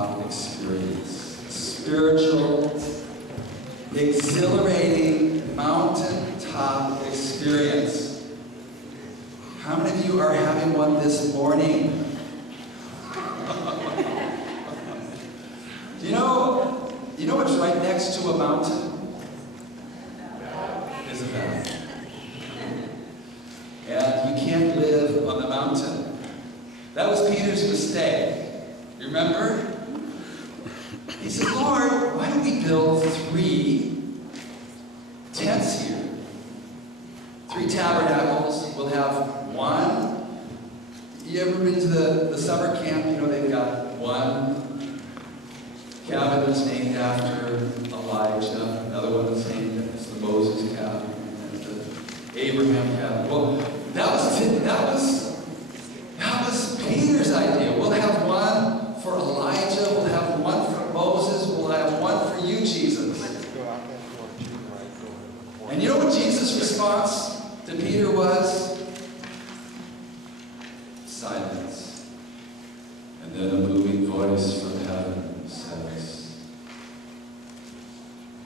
Experience. Spiritual, exhilarating mountaintop experience. How many of you are having one this morning? You know what's right next to a mountain? Is a valley. And you can't live on the mountain. That was Peter's mistake. You remember? He said, Lord, why don't we build 3 tents here? 3 tabernacles. We'll have one. You ever been to the summer camp? You know, they've got one cabin that's named after Elijah. Another one that's named after the Moses cabin. And the Abraham cabin. Well, that was Peter's idea. We'll have one for Elijah. We'll have one for Moses. We'll have one for you, Jesus. And you know what Jesus' response to Peter was? Silence. And then a moving voice from heaven says,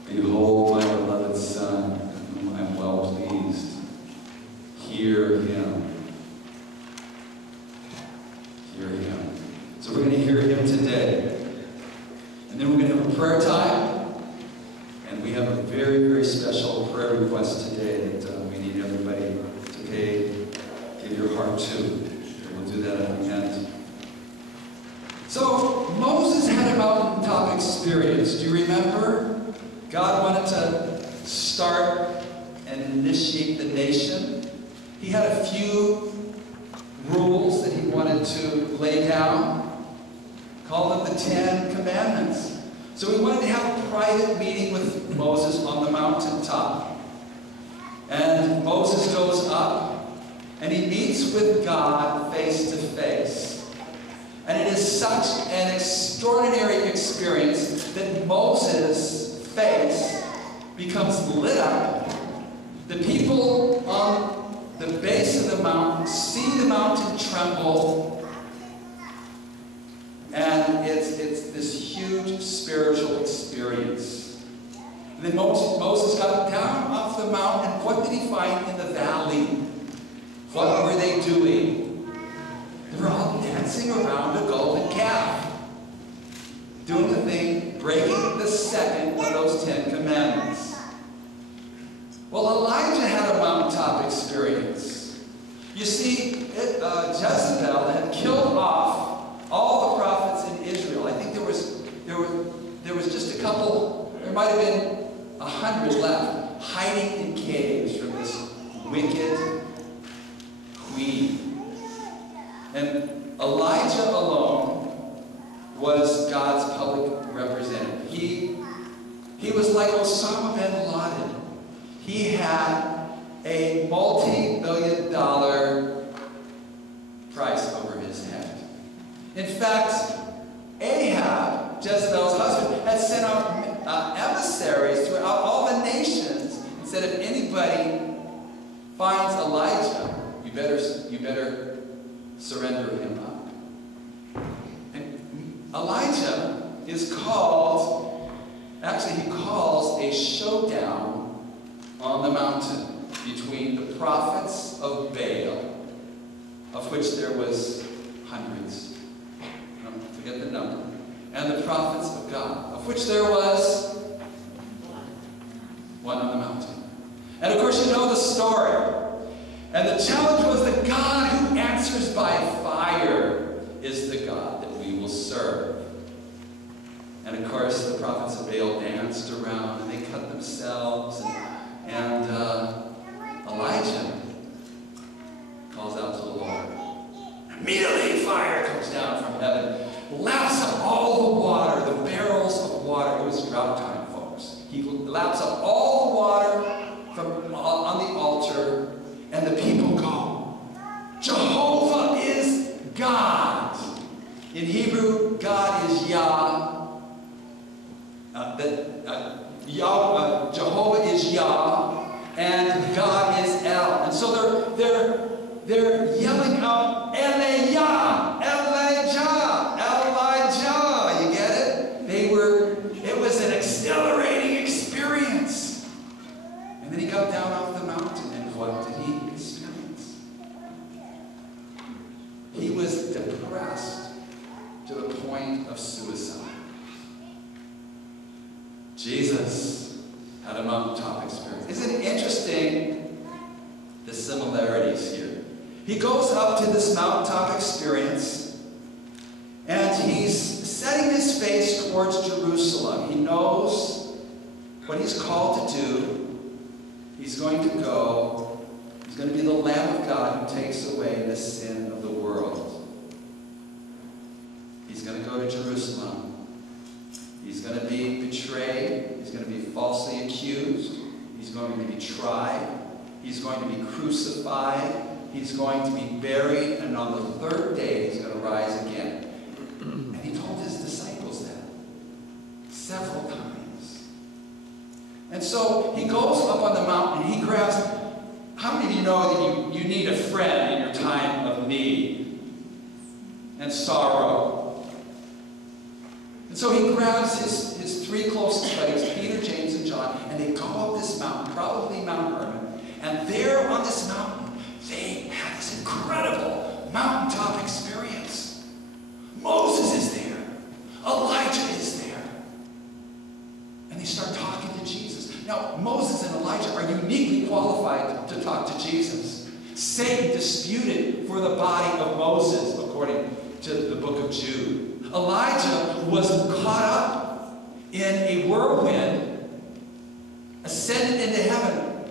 Behold my beloved Son, in whom I am well pleased. Hear him. Hear him. So we're going to hear him today. And then we're going to have a prayer time. And we have a very, very special prayer request today that we need everybody to give your heart to. And we'll do that at the end. So Moses had a mountaintop experience. Do you remember? God wanted to start and initiate the nation. He had a few rules that he wanted to lay down. Called them the 10 Commandments. So we wanted to have a private meeting with Moses on the mountaintop. And Moses goes up and he meets with God face to face. And it is such an extraordinary experience that Moses' face becomes lit up. The people on the base of the mountain see the mountain tremble. And it's this huge spiritual experience. And then Moses got down off the mountain, and what did he find in the valley? What were they doing? They were all dancing around a golden calf. Doing the thing, breaking the second of those 10 Commandments. Well, Elijah had a mountaintop experience. You see, Jezebel had killed off all the prophets in Israel. I think there was just a couple, there might have been 100 left, hiding in caves from this wicked queen. And Elijah alone was God's public representative. He was like Osama bin Laden. He had a multi-billion-dollar price over his head. In fact, Ahab, Jezebel's husband, had sent out emissaries throughout all the nations and said, if anybody finds Elijah, you better surrender him up. And Elijah is called, actually he calls a showdown on the mountain between the prophets of Baal, of which there was hundreds. Forget the number. And the prophets of God, of which there was one on the mountain. And of course you know the story. And the challenge was the God who answers by fire is the God that we will serve. And of course the prophets of Baal danced around and they cut themselves. And Elijah calls out to the Lord. Immediately fire comes down from heaven, laps up all the water, the barrels of water. It was drought time, folks. He laps up all the water from on the altar, and the people go, Jehovah is God. In Hebrew, God is Yah. Jehovah is Yah, and God is El. And so they're yelling out, Elijah, Elijah, Elijah. You get He was depressed to the point of suicide. Jesus had a mountaintop experience. Isn't it interesting, the similarities here? He goes up to this mountaintop experience, and he's setting his face towards Jerusalem. He knows what he's called to do. He's going to go. He's going to be the Lamb of God who takes away the sin of the world. He's going to go to Jerusalem. He's going to be betrayed. He's going to be falsely accused. He's going to be tried. He's going to be crucified. He's going to be buried. And on the third day, he's going to rise again. And he told his disciples that several times. And so he goes up on the mountain and he grabs. How many of you know that you need a friend in your time of need and sorrow? And so he grabs his three closest buddies, Peter, James, and John, and they go up this mountain, probably Mount Hermon. And there on this mountain, they have this incredible mountaintop experience. Moses is there. Elijah is there. And they start talking to Jesus. Now, Moses and Elijah are uniquely qualified to talk to Jesus. Satan disputed for the body of Moses, according to the book of Jude. Elijah was caught up in a whirlwind, ascended into heaven.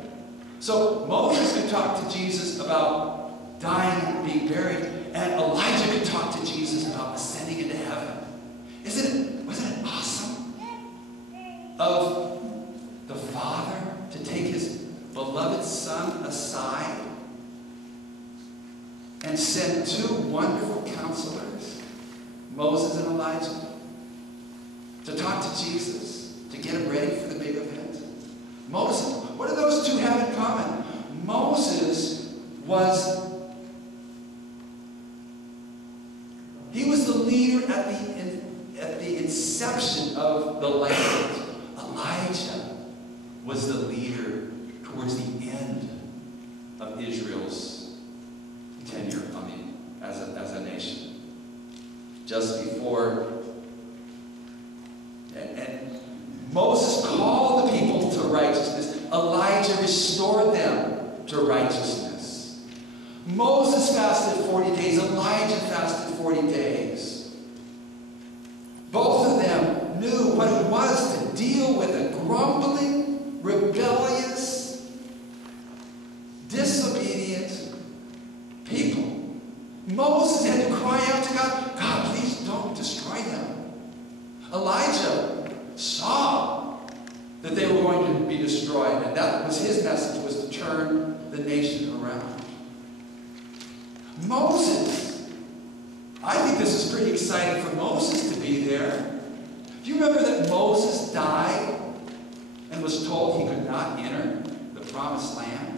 So Moses could talk to Jesus about dying and being buried, and Elijah could talk to Jesus about ascending into heaven. Wasn't it awesome of the Father to take his beloved Son aside and send two wonderful counselors, Moses and Elijah, to talk to Jesus, to get him ready for the big event? Moses, what do those two have in common? Moses was the leader at the inception of the land. Elijah was the leader towards the end of Israel's tenure, as a nation. Just before, and Moses called the people to righteousness. Elijah restored them to righteousness. Moses fasted 40 days. Elijah fasted 40 days. Both of them knew what it was to deal with a grumbling, rebellious, disobedient people. Moses had to cry out to God, God, please don't destroy them. Elijah saw that they were going to be destroyed, and that was his message, was to turn the nation around. Moses, I think this is pretty exciting for Moses to be there. Do you remember that Moses died and was told he could not enter the promised land?